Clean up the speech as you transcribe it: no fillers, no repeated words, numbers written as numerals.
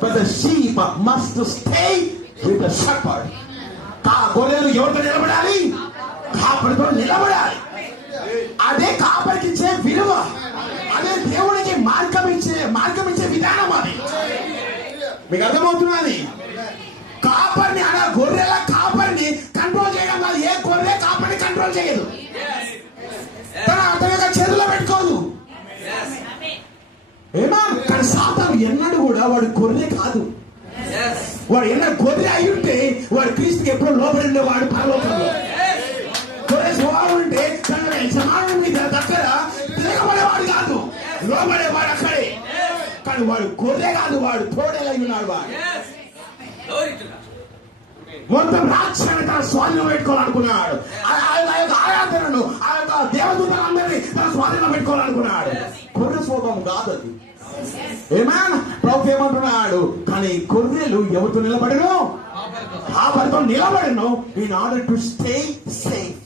But the sheep must stay with the shepherd. గొర్రెలు ఎవరితో నిలబడాలి? కాపరితో నిలబడాలి. అదే కాపరికి ఇచ్చే విలువ, అదే దేవుడికి మార్గం ఇచ్చే విధానం. అది మీకు అర్థమవుతున్నది? కాపరిని అలా గొర్రెల కాపరిని కంట్రోల్ చేయడం కాదు. ఏ గొర్రె కాపరిని కంట్రోల్ చేయదు. తన యొక్క చేతిలో పెట్టుకోదు. ఏమా? కానీ సాతాను ఎన్నడూ కూడా వాడు గొర్రె కాదు. వాడు ఎన్నడూ గొర్రె అయి ఉంటే వాడు క్రీస్తుకి ఎప్పుడో లోబడి వాడు పరలోకంలో. గొర్రె స్వభావం ఉంటే తన యజమానుని మీద దగ్గర తిరగబడేవాడు కాదు, లోబడేవాడు అక్కడే. కానీ వాడు గొర్రె కాదు, వాడు తోడేలై ఉన్నాడు. వాడు మొత్తం రాజ్యాన్ని తన స్వాధీనం పెట్టుకోవాలనుకున్నాడు. ఆరాధనను ఆ యొక్క దేవదూతలందరినీ తన స్వాధీనం పెట్టుకోవాలనుకున్నాడు. గొర్రె స్వభావం కాదు అది. ఏమా? ప్రభు ఏమంటున్నాడు? కానీ గొర్రెలు ఎవరితో నిలబడను? కాపరితో నిలబడను. In order to stay safe.